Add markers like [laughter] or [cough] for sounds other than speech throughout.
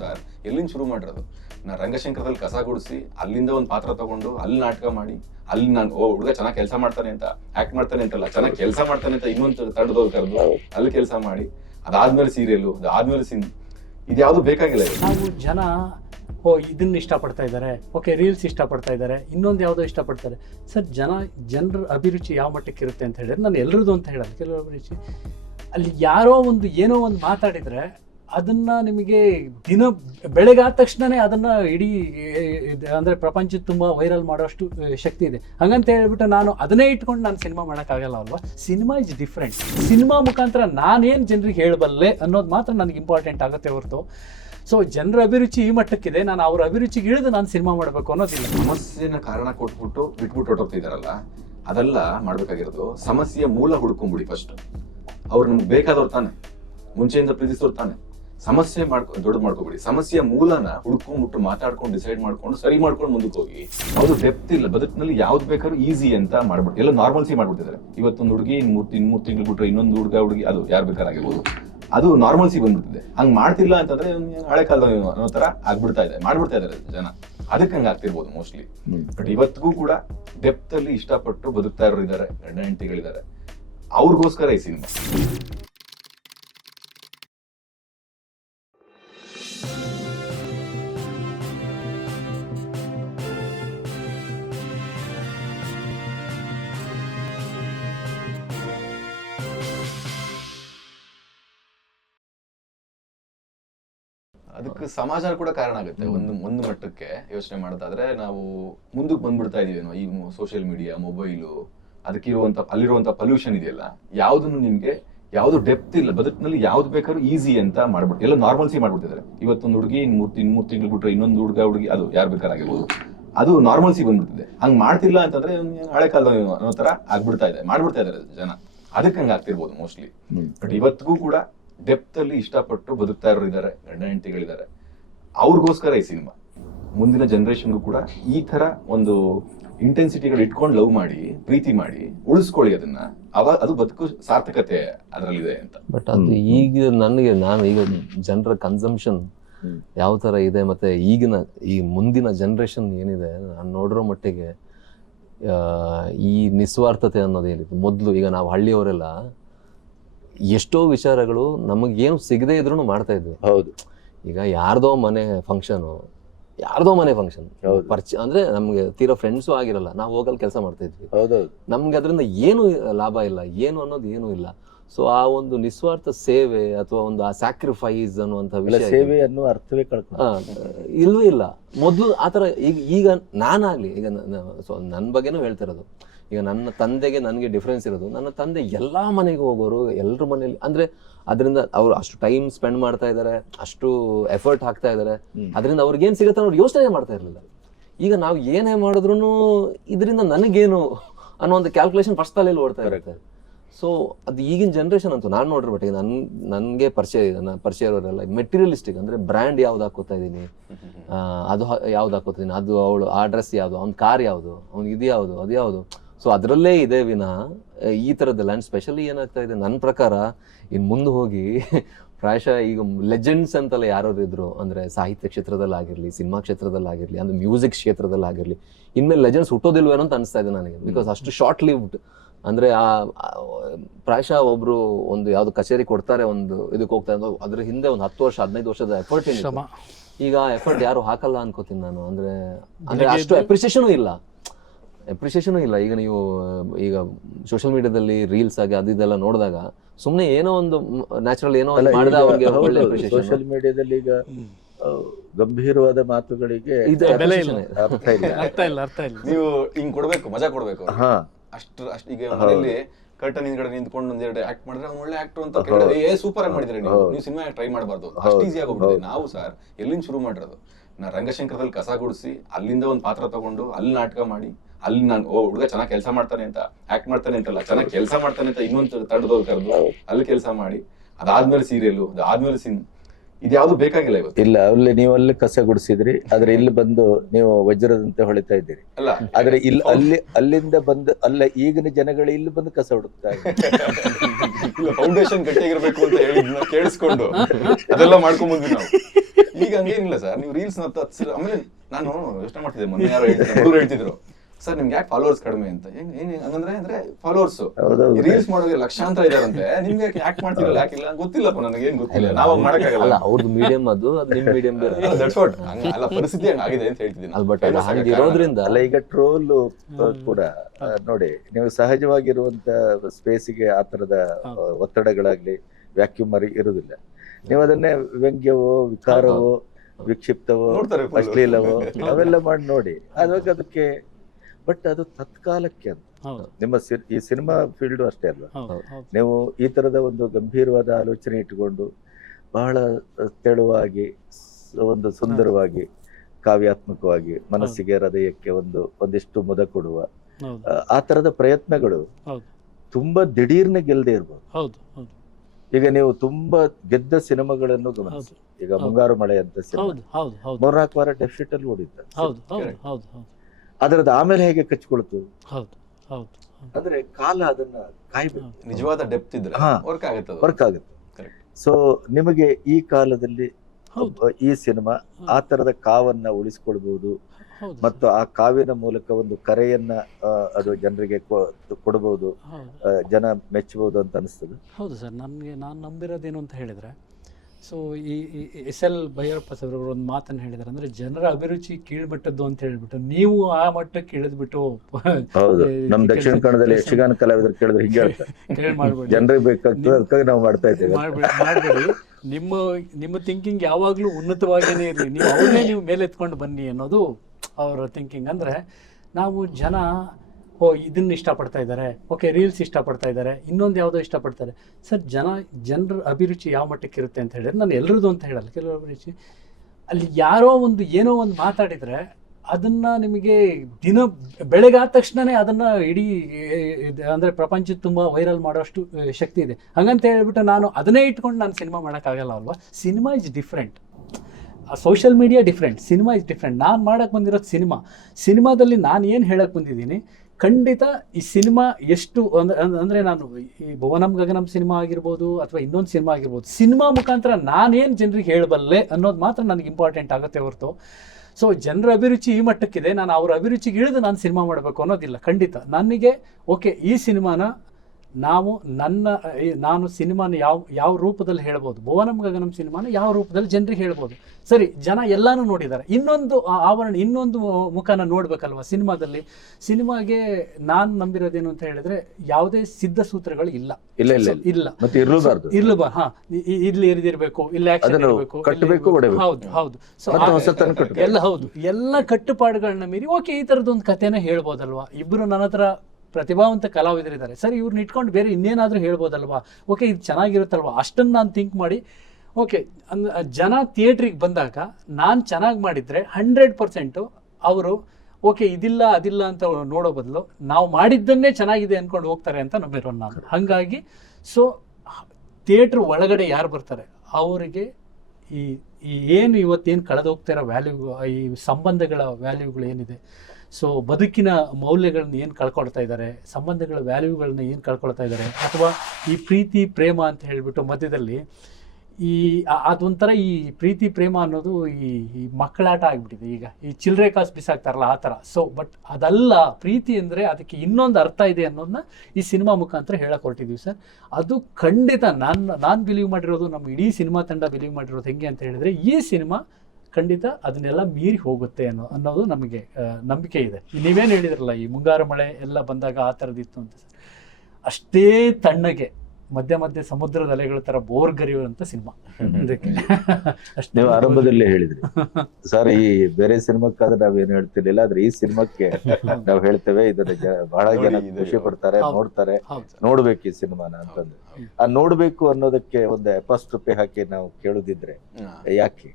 Sir, ಎಲ್ಲಿಂದ ಶುರು ಮಾಡಿರೋದು? ನಾ ರಂಗಶಂಕರದಲ್ಲಿ ಕಸ ಗುಡಿಸಿ, ಅಲ್ಲಿಂದ ಒಂದು ಪಾತ್ರ ತಗೊಂಡು, ಅಲ್ಲಿ ನಾಟಕ ಮಾಡಿ, ಅಲ್ಲಿ ನಾನು, ಓ, ಹುಡುಗ ಚೆನ್ನಾಗಿ ಕೆಲಸ ಮಾಡ್ತಾನೆ ಅಂತ ಆಕ್ಟ್ ಮಾಡ್ತಾನೆ ಅಂತಲ್ಲ, ಚೆನ್ನಾಗಿ ಕೆಲಸ ಮಾಡ್ತಾನೆ ಅಂತ ಇನ್ನೊಂದು ತಡೆದವ್ರು ಕರೆದು ಅಲ್ಲಿ ಕೆಲಸ ಮಾಡಿ, ಅದಾದ್ಮೇಲೆ ಸೀರಿಯಲ್ ಅದಾದ್ಮೇಲೆ ಸಿನ್, ಇದ್ಯಾವುದು ಬೇಕಾಗಿಲ್ಲ ನಾವು ಜನ, ಓ, ಇದನ್ನ ಇಷ್ಟಪಡ್ತಾ ಇದ್ದಾರೆ. ಓಕೆ ರೀಲ್ಸ್ ಇಷ್ಟಪಡ್ತಾ ಇದ್ದಾರೆ. ಇನ್ನೊಂದು ಯಾವುದೋ ಇಷ್ಟಪಡ್ತಾರೆ. ಸರ್, ಜನ, ಜನರ ಅಭಿರುಚಿ ಯಾವ ಮಟ್ಟಕ್ಕೆ ಇರುತ್ತೆ ಅಂತ ಹೇಳಿದ್ರೆ ನಾನು ಎಲ್ರದ್ದು ಅಂತ ಹೇಳೋದು ಕೆಲವರ ಅಭಿರುಚಿ. ಅಲ್ಲಿ ಯಾರೋ ಒಂದು ಏನೋ ಒಂದು ಮಾತಾಡಿದರೆ ಅದನ್ನ ನಿಮಗೆ ದಿನ ಬೆಳಗ್ಗೆ ಆದ ತಕ್ಷಣನೇ ಅದನ್ನ ಇಡೀ ಅಂದ್ರೆ ಪ್ರಪಂಚದ ತುಂಬ ವೈರಲ್ ಮಾಡೋಷ್ಟು ಶಕ್ತಿ ಇದೆ. ಹಂಗಂತ ಹೇಳ್ಬಿಟ್ಟು ನಾನು ಅದನ್ನೇ ಇಟ್ಕೊಂಡು ನಾನು ಸಿನಿಮಾ ಮಾಡೋಕ್ಕಾಗಲ್ಲ ಅಲ್ವಾ? ಸಿನಿಮಾ ಇಸ್ ಡಿಫ್ರೆಂಟ್ ಸಿನಿಮಾ ಮುಖಾಂತರ ನಾನೇನು ಜನರಿಗೆ ಹೇಳಬಲ್ಲೆ ಅನ್ನೋದು ಮಾತ್ರ ನನಗೆ ಇಂಪಾರ್ಟೆಂಟ್ ಆಗುತ್ತೆ ಹೊರತು. ಸೊ ಜನರ ಅಭಿರುಚಿ ಈ ಮಟ್ಟಕ್ಕಿದೆ. ನಾನು ಅವ್ರ ಅಭಿರುಚಿಗೆ ಇಳಿದು ನಾನು ಸಿನಿಮಾ ಮಾಡಬೇಕು ಅನ್ನೋದಿಲ್ಲ. ಸಮಸ್ಯೆನ ಕಾರಣ ಕೊಟ್ಬಿಟ್ಟು ಬಿಟ್ಬಿಟ್ಟು ಹೊಟ್ಟೋಗ್ತಿದಾರಲ್ಲ ಅದೆಲ್ಲ ಮಾಡಬೇಕಾಗಿರೋದು ಸಮಸ್ಯೆಯ ಮೂಲ ಹುಡ್ಕೊಂಬಿಡಿ ಫಸ್ಟ್ ಅವ್ರು ನಮ್ಗೆ ಬೇಕಾದವ್ರು ತಾನೆ. ಮುಂಚೆಯಿಂದ ಪ್ರೀತಿಸೋರು ತಾನೆ. ಸಮಸ್ಯೆ ಮಾಡ್ಕೊ ದೊಡ್ಡ ಮಾಡ್ಕೋಬಿಡಿ. ಸಮಸ್ಯೆ ಮೂಲನ ಹುಡ್ಕೊಂಡ್ಬಿಟ್ಟು ಮಾತಾಡ್ಕೊಂಡು ಡಿಸೈಡ್ ಮಾಡ್ಕೊಂಡು ಸರಿ ಮಾಡ್ಕೊಂಡು ಮುಂದಕ್ಕೆ ಹೋಗಿ. ಅದು ಡೆಪ್ತ್ ಇಲ್ಲ. ಬದುಕಿನಲ್ಲಿ ಯಾವ್ದು ಬೇಕಾದ್ರೂ ಈಸಿ ಅಂತ ಮಾಡ್ಬಿಟ್ಟು ಎಲ್ಲ ನಾರ್ಮಲ್ಸಿ ಮಾಡ್ಬಿಟ್ಟಿದ್ದಾರೆ ಇವತ್ತೊಂದು ಹುಡುಗಿ ಇನ್ ಮೂರ್ ಇನ್ ಮೂರ್ ತಿಂಗಳು ಬಿಟ್ರೆ ಇನ್ನೊಂದು ಹುಡುಗ ಹುಡುಗಿ ಅದು ಯಾರು ಬೇಕಾರಾಗಿರ್ಬೋದು ಅದು ನಾರ್ಮಲ್ಸಿ ಬಂದ್ಬಿಟ್ಟಿದೆ. ಹಂಗ್ ಮಾಡ್ತಿಲ್ಲ ಅಂತಂದ್ರೆ ಹಳೆ ಕಾಲದ ಅನ್ನೋ ತರ ಆಗ್ಬಿಡ್ತಾ ಇದೆ ಮಾಡ್ಬಿಡ್ತಾ ಇದಾರೆ ಜನ. ಅದಕ್ಕೆ ಹಂಗ ಆಗ್ತಿರ್ಬೋದು ಮೋಸ್ಟ್ಲಿ ಬಟ್ ಇವತ್ತಿಗೂ ಕೂಡ ಡೆಪ್ತ್ ಅಲ್ಲಿ ಇಷ್ಟಪಟ್ಟು ಬದುಕ್ತಾ ಇರೋರು ಇದ್ದಾರೆ ಗಂಡ ಹೆಂಡತಿಗಳಿದ್ದಾರೆ. ಅವ್ರಿಗೋಸ್ಕರ ಈ ಸಿನಿಮಾ ಅದಕ್ಕೆ ಸಮಾಜ ಕೂಡ ಕಾರಣ ಆಗುತ್ತೆ. ಒಂದು ಒಂದು ಮಟ್ಟಕ್ಕೆ ಯೋಚನೆ ಮಾಡೋದಾದ್ರೆ ನಾವು ಮುಂದಕ್ಕೆ ಬಂದ್ಬಿಡ್ತಾ ಇದೀವೇನೋ ಈ ಸೋಷಿಯಲ್ ಮೀಡಿಯಾ ಮೊಬೈಲು ಅದಕ್ಕಿರುವಂತ ಅಲ್ಲಿರುವಂತ ಪೊಲ್ಯೂಷನ್ ಇದೆಯಲ್ಲ ಯಾವ್ದನ್ನು ನಿಮ್ಗೆ ಯಾವ್ದು ಡೆಪ್ತ್ ಇಲ್ಲ ಬದುಕಿನಲ್ಲಿ ಯಾವ್ದು ಬೇಕಾದ್ರೂ ಈಸಿ ಅಂತ ಮಾಡ್ಬಿಟ್ಟು ಎಲ್ಲ ನಾರ್ಮಲ್ಸಿ ಮಾಡ್ಬಿಟ್ಟಿದ್ದಾರೆ ಇವತ್ತೊಂದು ಹುಡುಗಿ ಇನ್ ಮೂರ್ ಇನ್ ಮೂರ್ ತಿಂಗಳು ಬಿಟ್ರೆ ಇನ್ನೊಂದು ಹುಡುಗ ಹುಡುಗಿ ಅದು ಯಾರು ಬೇಕಾರಾಗಿರ್ಬೋದು ಅದು ನಾರ್ಮಲ್ಸಿ ಬಂದ್ಬಿಟ್ಟಿದೆ ಹಂಗ್ ಮಾಡ್ತಿಲ್ಲ ಅಂತಂದ್ರೆ ಹಳೆ ಕಾಲದ ಅನ್ನೋ ತರ ಆಗ್ಬಿಡ್ತಾ ಇದೆ ಮಾಡ್ಬಿಡ್ತಾ ಇದಾರೆ ಜನ. ಅದಕ್ಕೆ ಹಂಗ ಆಗ್ತಿರ್ಬೋದು ಮೋಸ್ಟ್ಲಿ ಬಟ್ ಇವತ್ತಿಗೂ ಕೂಡ ಡೆಪ್ತ್ ಅಲ್ಲಿ ಇಷ್ಟಪಟ್ಟು ಬದುಕ್ತಾ ಇರೋರು ಇದ್ದಾರೆ ಗಂಡ ಹೆಂಡತಿಗಳಿದ್ದಾರೆ ಅವ್ರಿಗೋಸ್ಕರ ಈ ಸಿನಿಮಾ. ಮುಂದಿನ ಜನರೇಷನ್ಗೂ ಕೂಡ ಈ ತರ ಒಂದು ಇಂಟೆನ್ಸಿಟಿಗಳು ಇಟ್ಕೊಂಡು ಲವ್ ಮಾಡಿ ಪ್ರೀತಿ ಮಾಡಿ ಉಳಿಸ್ಕೊಳ್ಳಿ ಅದನ್ನ. ಅವಾಗ ಅದು ಬದುಕು ಸಾರ್ಥಕತೆ ಅದರಲ್ಲಿದೆ ಅಂತ. ಬಟ್ ಅದು ಈಗ ನನಗೆ ನಾನು ಈಗ ಜನರ ಕನ್ಸಂಪ್ಷನ್ ಯಾವ ತರ ಇದೆ ಮತ್ತೆ ಈಗಿನ ಈ ಮುಂದಿನ ಜನರೇಷನ್ ಏನಿದೆ ನಾನು ನೋಡಿರೋ ಮಟ್ಟಿಗೆ ಆ, ಈ ನಿಸ್ವಾರ್ಥತೆ ಅನ್ನೋದೇನಿದೆ ಮೊದಲು ಈಗ ನಾವು ಹಳ್ಳಿಯವರೆಲ್ಲ ಎಷ್ಟೋ ವಿಚಾರಗಳು ನಮಗೇನು ಸಿಗದೇ ಇದ್ರೂ ಮಾಡ್ತಾ ಇದ್ವಿ. ಹೌದು. ಈಗ ಯಾರ್ದೋ ಮನೆ ಫಂಕ್ಷನು ಯಾರ್ದೋ ಮನೆ ಫಂಕ್ಷನ್ ಪರ್ಚ ಪರಿಚಯ ಅಂದ್ರೆ ನಮ್ಗೆ ತೀರಾ ಫ್ರೆಂಡ್ಸು ಆಗಿರಲ್ಲ ನಾವು ಹೋಗಲ್ ಕೆಲಸ ಮಾಡ್ತಾ ಇದ್ವಿ. ನಮ್ಗೆ ಅದರಿಂದ ಏನು ಲಾಭ ಇಲ್ಲ ಏನು ಅನ್ನೋದು ಏನು ಇಲ್ಲ. ಸೊ ಆ ಒಂದು ನಿಸ್ವಾರ್ಥ ಸೇವೆ ಅಥವಾ ಒಂದು ಆ ಸ್ಯಾಕ್ರಿಫೈಸ್ ಅನ್ನುವಂಥ ವಿಷಯ ಸೇವೆ ಅನ್ನೋ ಅರ್ಥವೇ ಇಲ್ವೇ ಇಲ್ಲ. ಮೊದಲು ಆ ಥರ ಈಗ ಈಗ ನಾನಾಗ್ಲಿ ಈಗ ಸೊ ನನ್ನ ಬಗ್ಗೆನೂ ಹೇಳ್ತಿರೋದು. ಈಗ ನನ್ನ ತಂದೆಗೆ ನನಗೆ ಡಿಫ್ರೆನ್ಸ್ ಇರೋದು ನನ್ನ ತಂದೆ ಎಲ್ಲಾ ಮನೆಗೆ ಹೋಗೋರು ಎಲ್ಲರ ಮನೇಲಿ ಅಂದ್ರೆ ಅದರಿಂದ ಅವ್ರು ಅಷ್ಟು ಟೈಮ್ ಸ್ಪೆಂಡ್ ಮಾಡ್ತಾ ಇದ್ದಾರೆ ಅಷ್ಟು ಎಫರ್ಟ್ ಹಾಕ್ತಾ ಇದ್ದಾರೆ. ಅದರಿಂದ ಅವ್ರಿಗೆ ಏನು ಸಿಗುತ್ತೆ ಅವ್ರು ಯೋಚನೆ ಮಾಡ್ತಾ ಇರಲಿಲ್ಲ. ಈಗ ನಾವು ಏನೇ ಮಾಡಿದ್ರು ಇದರಿಂದ ನನಗೇನು ಅನ್ನೋ ಒಂದು ಕ್ಯಾಲ್ಕುಲೇಷನ್ ಫಸ್ಟ್ ತಲೆಯಲ್ಲಿ ಓಡ್ತಾ ಇರುತ್ತೆ. ಸೊ ಅದು ಈಗಿನ ಜನ್ರೇಷನ್ ಅಂತೂ ನಾನು ನೋಡಿರೋ ಈಗ ನನ್ ನನಗೆ ಪರಿಚಯ ಇದೆ ನನ್ನ ಪರಿಚಯ ಇರೋರೆಲ್ಲ. ಮೆಟೀರಿಯಲಿಸ್ಟಿಕ್ ಅಂದ್ರೆ ಬ್ರ್ಯಾಂಡ್ ಯಾವ್ದು ಹಾಕೋತಾ ಇದ್ದೀನಿ? ಅದು ಯಾವ್ದು ಹಾಕೋತಾ ಇದೀನಿ ಅದು ಅವಳು ಆ ಡ್ರೆಸ್ ಯಾವುದು? ಅವ್ನ ಕಾರ್ ಯಾವುದು? ಅವ್ನಿಗೆ ಇದು ಯಾವುದು? ಅದು ಯಾವುದು? ಸೊ ಅದರಲ್ಲೇ ಇದೆ ವಿನ ಈ ಥರದ್ದೆಲ್ಲ ಆ್ಯಂಡ್ ಸ್ಪೆಷಲಿ ಏನಾಗ್ತಾ ಇದೆ? ನನ್ನ ಪ್ರಕಾರ ಇನ್ ಮುಂದೆ ಹೋಗಿ [laughs] ಪ್ರಾಯಶಃ ಈಗ ಲೆಜೆಂಡ್ಸ್ ಅಂತೆಲ್ಲ ಯಾರು ಇದ್ರು ಅಂದ್ರೆ ಸಾಹಿತ್ಯ ಕ್ಷೇತ್ರದಲ್ಲಾಗಿರ್ಲಿ ಸಿನಿಮಾ ಕ್ಷೇತ್ರದಲ್ಲಾಗಿರಲಿ ಅಂದ್ರೆ ಮ್ಯೂಸಿಕ್ ಕ್ಷೇತ್ರದಲ್ಲಾಗಿರ್ಲಿ ಇನ್ಮೇಲೆ ಲೆಜೆಂಡ್ಸ್ ಹುಟ್ಟೋದಿಲ್ವೇನೋ ಅಂತ ಅನಿಸ್ತಾ ಇದೆ ನನಗೆ. ಬಿಕಾಸ್ ಅಷ್ಟು ಶಾರ್ಟ್ ಲಿವ್ಡ್ ಅಂದ್ರೆ ಆ ಪ್ರಾಯಶಃ ಒಬ್ರು ಒಂದು ಯಾವ್ದು ಕಚೇರಿ ಕೊಡ್ತಾರೆ ಒಂದು ಇದಕ್ಕೆ ಹೋಗ್ತಾ ಇದ್ದೋ ಅದ್ರ ಹಿಂದೆ ಒಂದು ಹತ್ತು ವರ್ಷ ಹದಿನೈದು ವರ್ಷದ ಎಫರ್ಟ್ ಈಗ ಎಫರ್ಟ್ ಯಾರು ಹಾಕಲ್ಲ ಅನ್ಕೋತೀನಿ ನಾನು. ಅಂದ್ರೆ ಅಂದ್ರೆ ಅಷ್ಟು ಅಪ್ರಿಸಿಯೇಷನ್ ಇಲ್ಲ. ಅಪ್ರಿಸಿಯೇಷನ್ ಇಲ್ಲ. ಈಗ ನೀವು ಈಗ ಸೋಷಿಯಲ್ ಮೀಡಿಯಾದಲ್ಲಿ ರೀಲ್ಸ್ ಆಗಿ ಅದು ಇದೆಲ್ಲ ನೋಡಿದಾಗ ಸುಮ್ಮನೆ ಏನೋ ಒಂದು ನ್ಯಾಚುರಲ್ ಏನೋ ಒಂದು ಮಾಡಿದ ಅವ್ರಿಗೆ ಒಳ್ಳೆ ಸೋಷಿಯಲ್ ಮೀಡಿಯಾದಲ್ಲಿ ಈಗ ಗಂಭೀರವಾದ ಮಾತುಗಳಿಗೆ ಅರ್ಥ ಇಲ್ಲ. [laughs] ಅರ್ಥ ಇಲ್ಲ. ಅರ್ಥ ಇಲ್ಲ ನೀವು ಹಿಂಗ್ ಕೊಡ್ಬೇಕು ಮಜಾ ಕೊಡ್ಬೇಕು ಅಷ್ಟು ಅಷ್ಟು ಈಗ ಮನೆಯಲ್ಲಿ ಕರ್ಟನ್ ಹಿಂದ್ಗಡೆ ನಿಂತ್ಕೊಂಡು ಒಂದೆರಡು ಆಕ್ಟ್ ಮಾಡಿದ್ರೆ ಅವ್ನು ಒಳ್ಳೆ ಆಕ್ಟರ್ ಅಂತ ಕೇಳಿದ್ರೆ ಏ ಸೂಪರ್ ಆಗಿ ಮಾಡಿದ್ರೆ ನೀವು ನೀವು ಸಿನಿಮಾ ಟ್ರೈ ಮಾಡಬಾರ್ದು. ಅಷ್ಟು. ಈಸಿ ಆಗೋಗ್ಬಿಡುತ್ತೆ ನಾವು ಸರ್ ಎಲ್ಲಿಂದ ಶುರು ಮಾಡಿರೋದು? ನಾ ರಂಗಶಂಕರದಲ್ಲಿ ಕಸ ಗುಡಿಸಿ ಅಲ್ಲಿಂದ ಒಂದು ಪಾತ್ರ ತಗೊಂಡು ಅಲ್ಲಿ ನಾಟಕ ಮಾಡಿ ಅಲ್ಲಿ ನಾನು ಓ ಹುಡುಗ ಚೆನ್ನಾಗಿ ಕೆಲಸ ಮಾಡ್ತಾನೆ ಅಂತ ಆಕ್ಟ್ ಮಾಡ್ತಾನೆ ಅಂತಲ್ಲ ಚೆನ್ನಾಗಿ ಕೆಲಸ ಮಾಡ್ತಾನೆ ಅಂತ ಇನ್ನೊಂದು ತಂಡದವ್ರು ಕರೆದು ಅಲ್ಲಿ ಕೆಲಸ ಮಾಡಿ ಅದಾದ್ಮೇಲೆ ಸೀರಿಯಲ್ ಅದಾದ್ಮೇಲೆ ಸೀನ್ ಇದ್ಯಾವುದು ಬೇಕಾಗಿಲ್ಲ ಇವತ್ತು. ಇಲ್ಲ ಅಲ್ಲಿ ನೀವು ಅಲ್ಲಿ ಕಸ ಗುಡಿಸಿದ್ರಿ ಆದ್ರೆ ಇಲ್ಲಿ ಬಂದು ನೀವು ವಜ್ರದಂತೆ ಹೊಳಿತಾ ಇದ್ದೀರಿ. ಅಲ್ಲ. ಆದ್ರೆ ಇಲ್ಲಿ ಅಲ್ಲಿ ಅಲ್ಲಿಂದ ಬಂದು ಅಲ್ಲ ಈಗಿನ ಜನಗಳು ಇಲ್ಲಿ ಬಂದು ಕಸ ಹುಡುಕ್ತಾ ಇದ್ದಾರೆ. [laughs] ಫೌಂಡೇಶನ್ ಗಟ್ಟಿಯಾಗಿರ್ಬೇಕು ಅಂತ ಹೇಳಿದ್ನ ಕೇಳಿಸ್ಕೊಂಡು ಅದೆಲ್ಲ ಮಾಡ್ಕೊಂಡ್ ಬಂದ್ವಿ ನಾವು. ಈಗ ಹಂಗೇನಿಲ್ಲ ಸರ್ ನೀವು ರೀಲ್ಸ್ ಆಮೇಲೆ ನಾನು ಯೋಚನೆ ಮಾಡ್ತಿದ್ದೆ ಮೊನ್ನೆ ಯಾರು ಹೇಳ್ತಿದ್ರು. ಸರ್ ನಿಮ್ಗೆ ಯಾಕೆ ಫಾಲೋವರ್ಸ್ ಕಡಿಮೆ ಅಂತ? ಏನ್ ಹಂಗಂದ್ರೆ ಅಂದ್ರೆ ಫಾಲೋವರ್ಸ್. ರೀಲ್ಸ್ ಮಾಡೋರಿಗೆ ಲಕ್ಷಾಂತರ ಇದಾರಂತೆ. ನಿಮ್ಗೆ ಯಾಕೆ ಮಾಡ್ತಿರಲ್ಲ ಯಾಕಿಲ್ಲ ಗೊತ್ತಿಲ್ಲಪ್ಪ ನನಗೆ ಏನ್ ಗೊತ್ತಿಲ್ಲ. ನಾವ್ ಮಾಡಕ್ಕಾಗಲ್ಲ. ಅವ್ರದ್ದು ಮೀಡಿಯಂ ಅದು ನಿಮ್ ಮೀಡಿಯಂ ಬೇರೆ. [laughs] ದಟ್ಸ್ ವಾಟ್ ಅಲ್ಲ ಪರಿಸ್ಥಿತಿ ಹಂಗಾಗಿದೆ ಅಂತ ಹೇಳ್ತಿದ್ದೀನಿ. ಅಲ್ಲ ಬಟ್ ಅದು ಹಂಗಿರೋದ್ರಿಂದ ಅಲ್ಲ ಈಗ ಟ್ರೋಲ್ ಕೂಡ ನೋಡಿ ನೀವು ಸಹಜವಾಗಿರುವಂತ ಸ್ಪೇಸಿಗೆ ಆ ತರದ ಒತ್ತಡಗಳಾಗ್ಲಿ ವ್ಯಾಕ್ಯೂಮ್ ಮರಿ ಇರುವುದಿಲ್ಲ ನೀವು ಅದನ್ನೇ ವ್ಯಂಗ್ಯವೋ ವಿಕಾರವೋ ವಿಕ್ಷಿಪ್ತವೋ. ಅಶ್ಲೀಲವೋ [laughs] ಅವೆಲ್ಲ ಮಾಡಿ ನೋಡಿ. ಅದಾಗ ಅದಕ್ಕೆ ಬಟ್ ಅದು ತತ್ಕಾಲಕ್ಕೆ ಅಂತ. ನಿಮ್ಮ ಈ ಸಿನಿಮಾ ಫೀಲ್ಡು ಅಷ್ಟೇ ಅಲ್ವಾ? ನೀವು ಈ ತರದ ಒಂದು ಗಂಭೀರವಾದ ಆಲೋಚನೆ ಇಟ್ಟುಕೊಂಡು ಬಹಳ ತೆಳುವಾಗಿ ಒಂದು ಸುಂದರವಾಗಿ ಕಾವ್ಯಾತ್ಮಕವಾಗಿ ಮನಸ್ಸಿಗೆ ಹೃದಯಕ್ಕೆ ಒಂದು ಒಂದಿಷ್ಟು ಮುದ ಕೊಡುವ ಆ, ತರದ ಪ್ರಯತ್ನಗಳು ಹೌದು. ತುಂಬಾ ದಿಢೀರ್ನೆ ಗೆಲ್ಲದೆ ಇರ್ಬೋದು. ಈಗ ನೀವು ತುಂಬಾ ಗೆದ್ದ ಸಿನಿಮಾಗಳನ್ನು ಗಮನಿಸಿ. ಈಗ ಮುಂಗಾರು ಮಳೆ ಅಂತ ಸಿನಿಮಾ. ಹೌದು ಹೌದು ಹೌದು. ಮೂರ್ನಾಲ್ಕು ವಾರ ಡೆಫಿಟ್ ಅಲ್ಲಿ ಓಡಿದ್ದ. ಹೌದು ಹೌದು ಹೌದು ಹೌದು. ಅದರದ್ದು ಆಮೇಲೆ ಹೇಗೆ ಕಚ್ಕೊಳ್ತು ಹೌದು ಅಂದ್ರೆ ಕಾಲ ಅದನ್ನ ಕಾಯ್ಬೇಕು. ನಿಜವಾದ ಡೆಪ್ತ್ ಇದ್ರೆ ಹಾ. ವರ್ಕ್ ಆಗುತ್ತೆ ಅದು. ವರ್ಕ್ ಆಗುತ್ತೆ. Correct. ಸೊ ನಿಮಗೆ ಈ ಕಾಲದಲ್ಲಿ ಹೌದು. ಒಬ್ಬ ಈ ಸಿನಿಮಾ ಆ ತರದ ಕಾವನ್ನ ಉಳಿಸ್ಕೊಳ್ಬಹುದು ಹೌದು. ಮತ್ತು ಆ ಕಾವಿನ ಮೂಲಕ ಒಂದು ಕರೆಯನ್ನ ಆ, ಅದು ಜನರಿಗೆ ಕೊ- ಕೊಡಬಹುದು ಹೌದು. ಜನ ಮೆಚ್ಚಬಹುದು ಅಂತ ಅನಿಸ್ತದೆ. ಹೌದು ಸರ್ ನನಗೆ ನಾನು ನಂಬಿರೋದೇನು ಅಂತ ಹೇಳಿದರೆ ಸೊ ಈ ಎಸ್ ಎಲ್ ಭೈರಪ್ಪ ಸರ್ ಅವರು ಒಂದು ಮಾತನ್ನು ಹೇಳಿದ್ದಾರೆ ಅಂದ್ರೆ ಜನರ ಅಭಿರುಚಿ ಕೀಳ್ಬಿಟ್ಟದ್ದು ಅಂತ ಹೇಳ್ಬಿಟ್ಟು ನೀವು ಆ ಮಟ್ಟಕ್ಕೆ ಇಳಿದ್ಬಿಟ್ಟು ಹೌದು. ನಮ್ ದಕ್ಷಿಣ ಕನ್ನಡದಲ್ಲಿ ಯಕ್ಷಗಾನ ಕಲಾವಿದರು ಕೇಳಿದ್ರೆ ಹಿಂಗೆ ಮಾಡ್ಬೇಡಿ. ಜನರಿಗೆ ಬೇಕಾಗ್ತದೆ ಅದಕ್ಕಾಗಿ ನಾವು ಮಾಡ್ತಾ ಇದ್ದೇವೆ. ಮಾಡ್ಬೇಡಿ ಮಾಡಬೇಡಿ. ನಿಮ್ಮ ನಿಮ್ಮ ಥಿಂಕಿಂಗ್ ಯಾವಾಗಲೂ ಉನ್ನತವಾಗಿಯೇ ಇರಲಿ. ನೀವು ಅವನ್ನೇ ನೀವು ಮೇಲೆತ್ಕೊಂಡು ಬನ್ನಿ ಅನ್ನೋದು ಅವರ ಥಿಂಕಿಂಗ್ ಅಂದ್ರೆ ನಾವು ಜನ ಓ, ಇದನ್ನ ಇಷ್ಟಪಡ್ತಾ ಇದ್ದಾರೆ. ಓಕೆ, ರೀಲ್ಸ್ ಇಷ್ಟಪಡ್ತಾ ಇದ್ದಾರೆ. ಇನ್ನೊಂದು ಯಾವುದೋ ಇಷ್ಟಪಡ್ತಾರೆ. ಸರ್, ಜನ, ಜನರ ಅಭಿರುಚಿ ಯಾವ ಮಟ್ಟಕ್ಕೆ ಇರುತ್ತೆ ಅಂತ ಹೇಳಿದ್ರೆ ನಾನು ಎಲ್ಲರದು ಅಂತ ಹೇಳಲ್ಲ. ಕೆಲವರ ಅಭಿರುಚಿ. ಅಲ್ಲಿ ಯಾರೋ ಒಂದು ಏನೋ ಒಂದು ಮಾತಾಡಿದರೆ ಅದನ್ನ ನಿಮಗೆ ದಿನ ಬೆಳಗಾದ ತಕ್ಷಣನೇ ಅದನ್ನ ಇಡೀ, ಅಂದರೆ ಪ್ರಪಂಚದ ತುಂಬ ವೈರಲ್ ಮಾಡೋಷ್ಟು ಶಕ್ತಿ ಇದೆ. ಹಂಗಂತ ಹೇಳ್ಬಿಟ್ಟು ನಾನು ಅದನ್ನೇ ಇಟ್ಕೊಂಡು ನಾನು ಸಿನಿಮಾ ಮಾಡೋಕ್ಕಾಗಲ್ಲ ಅಲ್ವಾ? Cinema is different. Social media different. Cinema is different. ನಾನು ಮಾಡಕ್ಕೆ ಬಂದಿರೋದು ಸಿನಿಮಾ. ಸಿನಿಮಾದಲ್ಲಿ ನಾನು ಏನು ಹೇಳಕ್ಕೆ ಬಂದಿದ್ದೀನಿ? ಖಂಡಿತ ಈ ಸಿನಿಮಾ ಎಷ್ಟು ಅಂದ್ರೆ ನಾನು ಈ ಭುವನಂ ಗಗನಂ ಸಿನಿಮಾ ಆಗಿರ್ಬೋದು ಅಥವಾ ಇನ್ನೊಂದು ಸಿನಿಮಾ ಆಗಿರ್ಬೋದು, ಸಿನಿಮಾ ಮುಖಾಂತರ ನಾನೇನು ಜನರಿಗೆ ಹೇಳಬಲ್ಲೆ ಅನ್ನೋದು ಮಾತ್ರ ನನಗೆ ಇಂಪಾರ್ಟೆಂಟ್ ಆಗುತ್ತೆ ಹೊರತು. ಸೊ ಜನರ ಅಭಿರುಚಿ ಈ ಮಟ್ಟಕ್ಕಿದೆ. ನಾನು ಅವ್ರ ಅಭಿರುಚಿಗೆ ಇಳಿದು ನಾನು ಸಿನಿಮಾ ಮಾಡಬೇಕು ಅನ್ನೋದಿಲ್ಲ. ಖಂಡಿತ. ನನಗೆ ಓಕೆ ಈ ಸಿನಿಮಾನ ನಾವು ನನ್ನ ನಾನು ಸಿನಿಮಾನ ಯಾವ ಯಾವ ರೂಪದಲ್ಲಿ ಹೇಳ್ಬೋದು ಭುವನಂ ಗಗನಂ ಸಿನಿಮಾನ ಯಾವ ರೂಪದಲ್ಲಿ ಜನರಿಗೆ ಹೇಳ್ಬೋದು. ಸರಿ ಜನ ಎಲ್ಲಾನು ನೋಡಿದ್ದಾರೆ. ಇನ್ನೊಂದು ಆವರಣ ಇನ್ನೊಂದು ಮುಖನ ನೋಡ್ಬೇಕಲ್ವಾ ಸಿನಿಮಾದಲ್ಲಿ? ಸಿನಿಮಾಗೆ ನಾನು ನಂಬಿರೋದೇನು ಅಂತ ಹೇಳಿದ್ರೆ ಯಾವುದೇ ಸಿದ್ಧ ಸೂತ್ರಗಳು ಇಲ್ಲ. ಇಲ್ಲ ಇಲ್ಲ ಇರಲೂಬಾರ್ದು. ಹಾ. ಇಲ್ಲಿ ಇರಿದಿರ್ಬೇಕು ಇಲ್ಲಿ ಇರಬೇಕು. ಹೌದು ಹೌದು. ಸೊ. ಎಲ್ಲ ಹೌದು. ಎಲ್ಲ ಕಟ್ಟುಪಾಡುಗಳನ್ನ ಮೀರಿ ಓಕೆ ಈ ತರದೊಂದು ಕಥೆನ ಹೇಳ್ಬೋದಲ್ವಾ? ಇಬ್ರು ನನ್ನ ಹತ್ರ ಪ್ರತಿಭಾವಂತ ಕಲಾವಿದರಿದ್ದಾರೆ. ಸರಿ ಇವ್ರನ್ನ ಇಟ್ಕೊಂಡು ಬೇರೆ ಇನ್ನೇನಾದರೂ ಹೇಳ್ಬೋದಲ್ವಾ? ಓಕೆ, ಇದು ಚೆನ್ನಾಗಿರುತ್ತಲ್ವ? ಅಷ್ಟನ್ನು ನಾನು ಥಿಂಕ್ ಮಾಡಿ. ಓಕೆ ಜನ ಥಿಯೇಟ್ರಿಗೆ ಬಂದಾಗ ನಾನು ಚೆನ್ನಾಗಿ ಮಾಡಿದರೆ ಹಂಡ್ರೆಡ್ ಪರ್ಸೆಂಟು ಅವರು, ಓಕೆ, ಇದಿಲ್ಲ, ಅದಿಲ್ಲ ಅಂತ ನೋಡೋ ಬದಲು ನಾವು ಮಾಡಿದ್ದನ್ನೇ ಚೆನ್ನಾಗಿದೆ ಅಂದ್ಕೊಂಡು ಹೋಗ್ತಾರೆ ಅಂತ ನಂಬಿರೋ ನಾನು. ಹಾಗಾಗಿ ಸೊ ಥಿಯೇಟ್ರ್ ಒಳಗಡೆ ಯಾರು ಬರ್ತಾರೆ? ಅವರಿಗೆ ಈ ಏನು ಇವತ್ತೇನು ಕಳೆದು ಹೋಗ್ತಿರೋ ವ್ಯಾಲ್ಯೂ ಈ ಸಂಬಂಧಗಳ ವ್ಯಾಲ್ಯೂಗಳು ಏನಿದೆ ಸೊ ಬದುಕಿನ ಮೌಲ್ಯಗಳನ್ನ ಏನು ಕಳ್ಕೊಳ್ತಾ ಇದ್ದಾರೆ ಸಂಬಂಧಗಳ ವ್ಯಾಲ್ಯೂಗಳನ್ನ ಏನು ಕಳ್ಕೊಳ್ತಾ ಇದ್ದಾರೆ ಅಥವಾ ಈ ಪ್ರೀತಿ, ಪ್ರೇಮ ಅಂತ ಹೇಳಿಬಿಟ್ಟು ಮಧ್ಯದಲ್ಲಿ ಈ ಅದೊಂಥರ ಈ ಪ್ರೀತಿ, ಪ್ರೇಮ ಅನ್ನೋದು ಈ ಈ ಮಕ್ಕಳಾಟ ಆಗಿಬಿಟ್ಟಿದೆ ಈಗ. ಈ ಚಿಲ್ಲರೆ ಕಾಸು ಬಿಸಾಕ್ತಾರಲ್ಲ, ಆ ಥರ. ಸೊ ಬಟ್ ಅದಲ್ಲ, ಪ್ರೀತಿ ಅಂದರೆ ಅದಕ್ಕೆ ಇನ್ನೊಂದು ಅರ್ಥ ಇದೆ ಅನ್ನೋದನ್ನ ಈ ಸಿನಿಮಾ ಮುಖಾಂತರ ಹೇಳಕ್ ಹೊರಟಿದ್ದೀವಿ ಸರ್. ಅದು ಖಂಡಿತ ನಾನು ನಾನು ಬಿಲೀವ್ ಮಾಡಿರೋದು, ನಮ್ಮ ಇಡೀ ಸಿನಿಮಾ ತಂಡ ಬಿಲೀವ್ ಮಾಡಿರೋದು ಹೆಂಗೆ ಅಂತ ಹೇಳಿದ್ರೆ ಈ ಸಿನಿಮಾ ಖಂಡಿತ ಅದನ್ನೆಲ್ಲ ಮೀರಿ ಹೋಗುತ್ತೆ ಅನ್ನೋ ಅನ್ನೋದು ನಮಗೆ ನಂಬಿಕೆ ಇದೆ. ನೀವೇನು ಹೇಳಿದ್ರಲ್ಲ ಈ ಮುಂಗಾರು ಮಳೆ ಎಲ್ಲ ಬಂದಾಗ ಆ ಥರದಿತ್ತು ಅಂತ ಸರ್. ಅಷ್ಟೇ ತಣ್ಣಗೆ ಮಧ್ಯ ಮಧ್ಯೆ ಸಮುದ್ರದ ಅಲೆಗಳ ಬೋರ್ ಗರಿಯುವಂತ ಸಿನಿಮಾ. ಅಷ್ಟೇ ನೀವು ಆರಂಭದಲ್ಲಿ ಹೇಳಿದ್ರಿ. ಸರ್ ಈ ಬೇರೆ ಸಿನಿಮಾಕ್ಕಾದ್ರೆ ನಾವೇನು ಹೇಳ್ತಿರ್ಲಿಲ್ಲ ಆದ್ರೆ ಈ ಸಿನಿಮಾಕ್ಕೆ ನಾವು ಹೇಳ್ತೇವೆ ಇದನ್ನ ಬಹಳ ಜನ ಖುಷಿ ಪಡ್ತಾರೆ ನೋಡ್ತಾರೆ. ನೋಡ್ಬೇಕು ಈ ಸಿನಿಮಾನ ಅಂತಂದು ಆ ನೋಡ್ಬೇಕು ಅನ್ನೋದಕ್ಕೆ ಒಂದು ಅಪಾಸ್ಟ್ರಪಿ ಹಾಕಿ ನಾವು ಕೇಳುದಿದ್ರೆ ಯಾಕೆ?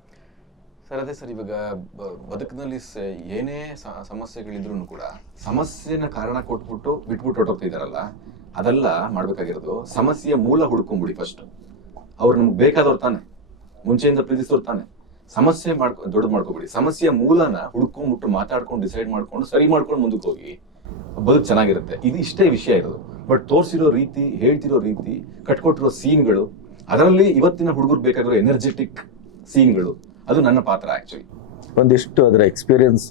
ಸರ್, ಅದೇ ಸರ್, ಇವಾಗ ಬದುಕಿನಲ್ಲಿ ಏನೇ ಸಮಸ್ಯೆಗಳಿದ್ರು ಕೂಡ ಸಮಸ್ಯೆನ ಕಾರಣ ಕೊಟ್ಬಿಟ್ಟು ಬಿಟ್ಬಿಟ್ಟು ಹೊರಟೋಗ್ತಾ ಇದಾರಲ್ಲ ಅದೆಲ್ಲ ಮಾಡ್ಬೇಕಾಗಿರೋದು ಸಮಸ್ಯೆಯ ಮೂಲ ಹುಡ್ಕೊಂಬಿಡಿ ಫಸ್ಟ್ ಅವ್ರು ನಮ್ಗೆ ಬೇಕಾದವ್ರು ತಾನೆ, ಮುಂಚೆಯಿಂದ ಪ್ರೀತಿಸೋರು ತಾನೆ. ಸಮಸ್ಯೆ ಮಾಡ್ಕೊ, ದೊಡ್ಡದು ಮಾಡ್ಕೊಬಿಡಿ. ಸಮಸ್ಯೆಯ ಮೂಲನ ಹುಡ್ಕೊಂಡ್ಬಿಟ್ಟು ಮಾತಾಡ್ಕೊಂಡು ಡಿಸೈಡ್ ಮಾಡ್ಕೊಂಡು ಸರಿ ಮಾಡ್ಕೊಂಡು ಮುಂದಕ್ಕೆ ಹೋಗಿ, ಬದುಕು ಚೆನ್ನಾಗಿರುತ್ತೆ. ಇದು ಇಷ್ಟೇ ವಿಷಯ ಇರೋದು. ಬಟ್ ತೋರಿಸಿರೋ ರೀತಿ, ಹೇಳ್ತಿರೋ ರೀತಿ, ಕಟ್ಕೊಟ್ಟಿರೋ ಸೀನ್ಗಳು ಅದರಲ್ಲಿ ಇವತ್ತಿನ ಹುಡುಗರು ಬೇಕಾಗಿರೋ ಎನರ್ಜೆಟಿಕ್ ಸೀನ್ಗಳು ಅದು ನನ್ನ ಪಾತ್ರ ಆಕ್ಚುಲಿ ಒಂದಿಷ್ಟು ಅದರ ಎಕ್ಸ್ಪೀರಿಯನ್ಸ್.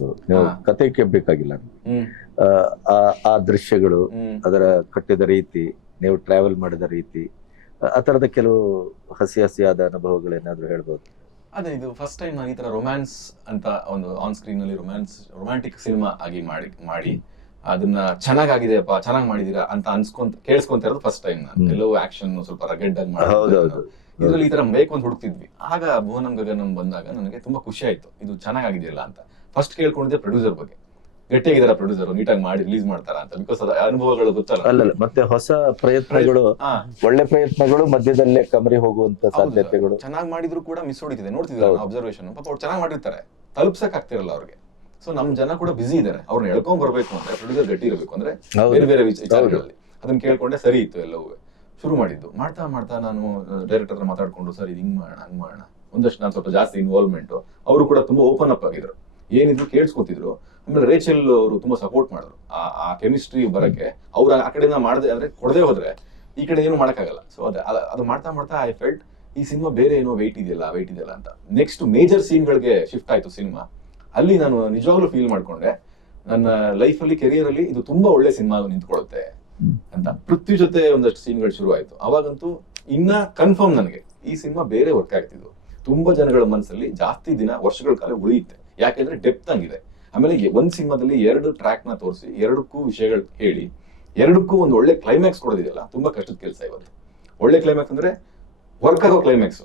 ಕತೆ ಕೇಳಬೇಕಾಗಿಲ್ಲ. ಆ, ದೃಶ್ಯಗಳು ಅದರ ಕಟ್ಟಿದ ರೀತಿ ನೀವು ಟ್ರಾವೆಲ್ ಮಾಡಿದ ರೀತಿ ಆ- ತರದ ಕೆಲವು ಹಸಿ ಹಸಿಯಾದ ಅನುಭವಗಳೇನಾದ್ರೂ ಹೇಳ್ಬೋದು? ಅದೇ ಇದು ಫಸ್ಟ್ ಟೈಮ್ ನಾನು ಈ ತರ ರೊಮ್ಯಾನ್ಸ್ ಅಂತ ಒಂದು ಆನ್ ಸ್ಕ್ರೀನ್ ಅಲ್ಲಿ ರೊಮ್ಯಾನ್ಸ್ ರೊಮ್ಯಾಂಟಿಕ್ ಸಿನಿಮಾ ಆಗಿ ಮಾಡಿ ಮಾಡಿ ಅದನ್ನ ಚೆನ್ನಾಗಾಗಿದೆಯಪ್ಪ ಚೆನ್ನಾಗಿ ಮಾಡಿದೀರಾ ಅಂತ ಅನ್ಸ್ಕೊಂತ ಕೇಳಿಸ್ಕೊಂತ ಇರೋದು ಫಸ್ಟ್ ಟೈಮ್ ನಾನು. ಎಲ್ಲೋ ಆಕ್ಷನ್ ಸ್ವಲ್ಪ ರಗೆಡ್ ಆಗಿ ಇದ್ರಲ್ಲಿ ಈ ತರ ಬೇಕು ಅಂತ ಹುಡುಕ್ತಿದ್ವಿ. ಆಗ ಭುವನಂ ಗಗನಂ ಬಂದಾಗ ನನಗೆ ತುಂಬಾ ಖುಷಿ ಆಯ್ತು. ಇದು ಚೆನ್ನಾಗಿದೆಯಲ್ಲ ಅಂತ. ಫಸ್ಟ್ ಕೇಳ್ಕೊಂಡಿದ್ದೆ ಪ್ರೊಡ್ಯೂಸರ್ ಬಗ್ಗೆ. ಗಟ್ಟಿಯಾಗಿದ್ದಾರೆ ಪ್ರೊಡ್ಯೂಸರ್ ನೀಟಾಗಿ ಮಾಡಿ ರಿಲೀಸ್ ಮಾಡ್ತಾರ ಅಂತ. ಬಿಕಾಸ್ ಅದ ಅನುಭವಗಳು ಗೊತ್ತಲ್ಲ. ಅಲ್ಲ ಮತ್ತೆ ಹೊಸ ಪ್ರಯತ್ನಗಳು ಒಳ್ಳೆ ಪ್ರಯತ್ನಗಳು ಮಧ್ಯದಲ್ಲೇ ಕಮರಿ ಹೋಗುವಂತ ಸಾಧ್ಯತೆಗಳು. ಚೆನ್ನಾಗಿ ಮಾಡಿದ್ರು ಕೂಡ ಮಿಸ್ ಹೊಡಿತಿದೆ. ನೋಡ್ತಿದ್ದಾರೆ ಹೌದು. ಅಬ್ಸರ್ವೇಷನ್ ಪಾಪ ಅವ್ರು ಚೆನ್ನಾಗಿ ಮಾಡಿರ್ತಾರೆ. ತಲುಪ್ಸಕ್ ಆಗ್ತಿರಲ್ಲ ಅವ್ರಿಗೆ. ಸೊ ನಮ್ ಜನ ಕೂಡ ಬಿಸಿ ಇದಾರೆ. ಅವ್ರನ್ನ ಎಳ್ಕೊಂಡ್ ಬರ್ಬೇಕು ಅಂದ್ರೆ ಪ್ರೊಡ್ಯೂಸರ್ ಗಟ್ಟಿ ಇರಬೇಕು ಅಂದ್ರೆ ಬೇರೆ ಬೇರೆ ವಿಚ- ವಿಚಾರಗಳಲ್ಲಿ. ಅದನ್ನ ಕೇಳ್ಕೊಂಡೆ ಸರಿ ಇತ್ತು ಎಲ್ಲವೂ. ಶುರು ಮಾಡಿದ್ದು. ಮಾಡ್ತಾ ಮಾಡ್ತಾ ನಾನು ಡೈರೆಕ್ಟರ್ ಹತ್ರ ಮಾತಾಡ್ಕೊಂಡು, ಸರ್, ಇದು ಹಿಂಗ್ ಮಾಡೋಣ, ಹಂಗ್ ಮಾಡೋಣ? ಒಂದಷ್ಟು ನಾನು ಸ್ವಲ್ಪ ಜಾಸ್ತಿ ಇನ್ವಾಲ್ವ್ಮೆಂಟ್ ಅವರು ಕೂಡ ತುಂಬಾ ಓಪನ್ ಅಪ್ ಆಗಿದ್ರು. ಏನಿದ್ರು ಕೇಳಿಸ್ಕೊತಿದ್ರು. ಆಮೇಲೆ ರೇಚಲ್ ಅವರು ತುಂಬಾ ಸಪೋರ್ಟ್ ಮಾಡಿದ್ರು. ಆ ಕೆಮಿಸ್ಟ್ರಿ ಬರಕ್ಕೆ. ಅವ್ರು ಆ ಕಡೆಯಿಂದ ಮಾಡದೆ ಅಂದ್ರೆ ಕೊಡದೆ ಹೋದ್ರೆ ಈ ಕಡೆ ಏನು ಮಾಡೋಕ್ಕಾಗಲ್ಲ. ಸೊ ಅದೇ, ಅದ- ಮಾಡ್ತಾ ಮಾಡ್ತಾ ಐ ಫೆಲ್ಟ್ ಈ ಸಿನಿಮಾ ಬೇರೆ ಏನೋ ವೆಯ್ಟ್ ಇದೆಯಲ್ಲ ವೆಯ್ಟ್ ಇದೆಯಲ್ಲ ಅಂತ. ನೆಕ್ಸ್ಟ್ ಮೇಜರ್ ಸೀನ್ಗಳಿಗೆ ಶಿಫ್ಟ್ ಆಯ್ತು ಸಿನಿಮಾ. ಅಲ್ಲಿ ನಾನು ನಿಜವಾಗ್ಲೂ ಫೀಲ್ ಮಾಡ್ಕೊಂಡೆ, ನನ್ನ ಲೈಫಲ್ಲಿ ಕೆರಿಯರ್ ಅಲ್ಲಿ ಇದು ತುಂಬಾ ಒಳ್ಳೆ ಸಿನಿಮಾ ನಿಂತ್ಕೊಳ್ಳುತ್ತೆ. ಅಂತ. ಪೃಥ್ವಿ ಜೊತೆ ಒಂದಷ್ಟು ಸೀನ್ಗಳು ಶುರು ಆಯ್ತು ಅವಾಗಂತೂ ಇನ್ನ ಕನ್ಫರ್ಮ್ ನನಗೆ ಈ ಸಿನಿಮಾ ಬೇರೆ ವರ್ಕ್ ಆಗ್ತಿದ್ದು ತುಂಬಾ ಜನಗಳ ಮನಸ್ಸಲ್ಲಿ ಜಾಸ್ತಿ ದಿನ ವರ್ಷಗಳ ಕಾಲ ಉಳಿಯುತ್ತೆ. ಯಾಕೆಂದ್ರೆ ಡೆಪ್ತ್ ಆಗಿದೆ ಆಮೇಲೆ ಒಂದ್ ಸಿನಿಮಾದಲ್ಲಿ ಎರಡು ಟ್ರ್ಯಾಕ್ನ ತೋರಿಸಿ ಎರಡಕ್ಕೂ ವಿಷಯಗಳು ಹೇಳಿ ಎರಡಕ್ಕೂ ಒಂದು ಒಳ್ಳೆ ಕ್ಲೈಮ್ಯಾಕ್ಸ್ ಕೊಡೋದಿದೆಯಲ್ಲ ತುಂಬಾ ಕಷ್ಟದ ಕೆಲಸ ಇವತ್ತು ಒಳ್ಳೆ ಕ್ಲೈಮ್ಯಾಕ್ಸ್ ಅಂದ್ರೆ ವರ್ಕ್ ಆಗೋ ಕ್ಲೈಮ್ಯಾಕ್ಸ್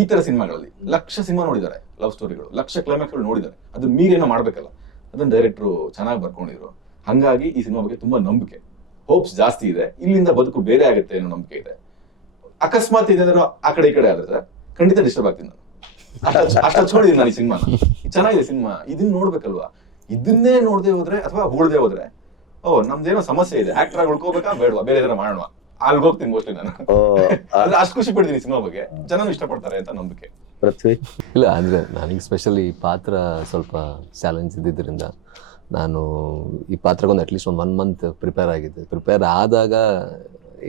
ಈ ತರ ಸಿನಿಮಾಗಳಲ್ಲಿ ಲಕ್ಷ ಸಿನಿಮಾ ನೋಡಿದ್ದಾರೆ ಲವ್ ಸ್ಟೋರಿಗಳು ಲಕ್ಷ ಕ್ಲೈಮ್ಯಾಕ್ಸ್ಗಳು ನೋಡಿದ್ದಾರೆ. ಅದನ್ನ ಮೀರೇನೋ ಮಾಡ್ಬೇಕಲ್ಲ. ಅದನ್ನ ಡೈರೆಕ್ಟ್ರು ಚೆನ್ನಾಗಿ ಬರ್ಕೊಂಡಿದ್ರು. ಹಂಗಾಗಿ ಈ ಸಿನಿಮಾ ಬಗ್ಗೆ ತುಂಬಾ ನಂಬಿಕೆ. ಹೋಪ್ಸ್ ಜಾಸ್ತಿ ಇದೆ. ಇಲ್ಲಿಂದ ಬದುಕು ಬೇರೆ ಆಗುತ್ತೆ ಅನ್ನೋ ನಂಬಿಕೆ ಇದೆ. ಅಕಸ್ಮಾತ್ ಏನಾದ್ರು ಆ ಕಡೆ ಈ ಕಡೆ ಆದ್ರೆ ಖಂಡಿತ ಡಿಸ್ಟರ್ಬ್ ಆಗ್ತೀನಿ ನಾನು. ಅಷ್ಟು ಅಷ್ಟು ಹಚ್ಕೊಂಡಿದ್ದೀನಿ ನಾನು ಈ ಸಿನಿಮಾನ ಚೆನ್ನಾಗಿದೆ ಸಿನಿಮಾ ಇದನ್ನ ನೋಡ್ಬೇಕಲ್ವಾ? ಇದನ್ನೇ ನೋಡದೆ ಹೋದ್ರೆ ಅಥವಾ ಹೊಳ್ದೆ ಹೋದ್ರೆ ಓ ನಮ್ದೇನೋ ಸಮಸ್ಯೆ ಇದೆ. ಆಕ್ಟರ್ ಆಗಿ ಉಳ್ಕೋಬೇಕಾ? ಬೇಡವಾ? ಬೇರೆ ಏನಾರ ಮಾಡೋಣ. ಅಲ್ಲಿ ಹೋಗ್ತೀನಿ ಮೋಸ್ಟ್ಲಿ ನಾನು. ಅಂದ್ರೆ ಅಷ್ಟು ಖುಷಿ ಪಡ್ತೀನಿ ಸಿನಿಮಾ ಬಗ್ಗೆ. ಜನ ಇಷ್ಟಪಡ್ತಾರೆ ಅಂತ ನಂಬಿಕೆ. ಪೃಥ್ವಿ? ಇಲ್ಲ ಅಂದ್ರೆ ನನಗೆ ಸ್ಪೆಷಲಿ ಪಾತ್ರ ಸ್ವಲ್ಪ ಚಾಲೆಂಜ್ ಇದ್ದಿದ್ದರಿಂದ ನಾನು ಈ ಪಾತ್ರಕ್ಕೊಂದು ಅಟ್ಲೀಸ್ಟ್ ಒಂದು ಒನ್ ಮಂತ್ ಪ್ರಿಪೇರ್ ಆಗಿದ್ದೆ. ಪ್ರಿಪೇರ್ ಆದಾಗ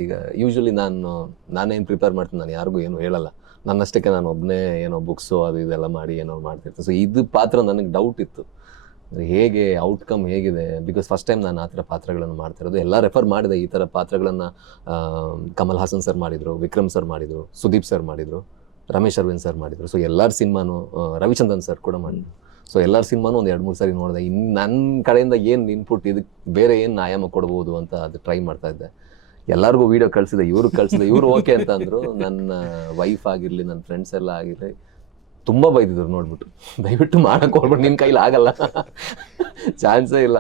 ಈಗ ಯೂಶ್ವಲಿ ನಾನು, ನಾನೇನು ಪ್ರಿಪೇರ್ ಮಾಡ್ತೀನಿ ನಾನು ಯಾರಿಗೂ ಏನು ಹೇಳಲ್ಲ. ನನ್ನಷ್ಟಕ್ಕೆ ನಾನು ಒಬ್ಬನೇ ಏನೋ ಬುಕ್ಸು ಅದು ಇದೆಲ್ಲ ಮಾಡಿ ಏನೋ ಮಾಡ್ತಿರ್ತೀನಿ ಸೊ ಇದು ಪಾತ್ರ ನನಗೆ ಡೌಟ್ ಇತ್ತು. ಹೇಗೆ ಔಟ್ಕಮ್ ಹೇಗಿದೆ? ಬಿಕಾಸ್ ಫಸ್ಟ್ ಟೈಮ್ ನಾನು ಆ ಥರ ಪಾತ್ರಗಳನ್ನು ಮಾಡ್ತಿರೋದು ಎಲ್ಲ ರೆಫರ್ ಮಾಡಿದೆ. ಈ ಥರ ಪಾತ್ರಗಳನ್ನು ಕಮಲ್ ಹಾಸನ್ ಸರ್ ಮಾಡಿದರು ವಿಕ್ರಮ್ ಸರ್ ಮಾಡಿದರು ಸುದೀಪ್ ಸರ್ ಮಾಡಿದರು ರಮೇಶ್ ಅರವಿಂದ್ ಸರ್ ಮಾಡಿದರು. ಸೊ ಎಲ್ಲರ ಸಿನಿಮಾನು ರವಿಚಂದ್ರನ್ ಸರ್ ಕೂಡ ಮಾಡಿದ್ರು. ಸೊ ಎಲ್ಲರ ಸಿನಿಮಾನು ಒಂದು ಎರಡು ಮೂರು ಸಾರಿ ನೋಡಿದೆ. ಇನ್ನು ನನ್ನ ಕಡೆಯಿಂದ ಏನು ಇನ್ಪುಟ್ ಇದಕ್ಕೆ ಬೇರೆ ಏನು ಆಯಾಮ ಕೊಡ್ಬೋದು ಅಂತ ಅದು ಟ್ರೈ ಮಾಡ್ತಾ ಇದ್ದೆ. ಎಲ್ಲರಿಗೂ ವಿಡಿಯೋ ಕಳಿಸಿದೆ ಇವ್ರಿಗೆ ಕಳಿಸಿದೆ ಇವ್ರು ಓಕೆ ಅಂತ ಅಂದರು. ನನ್ನ ವೈಫ್ ಆಗಿರಲಿ ನನ್ನ ಫ್ರೆಂಡ್ಸ್ ಎಲ್ಲ ಆಗಿರಲಿ ತುಂಬ ಬೈದಿದ್ರು ನೋಡ್ಬಿಟ್ಟು. ದಯವಿಟ್ಟು ಮಾಡಕ್ಕೆ ಹೋಗ್ಬಿಟ್ಟು ನಿನ್ನ ಕೈಲಿ ಆಗಲ್ಲ. ಚಾನ್ಸೇ ಇಲ್ಲ.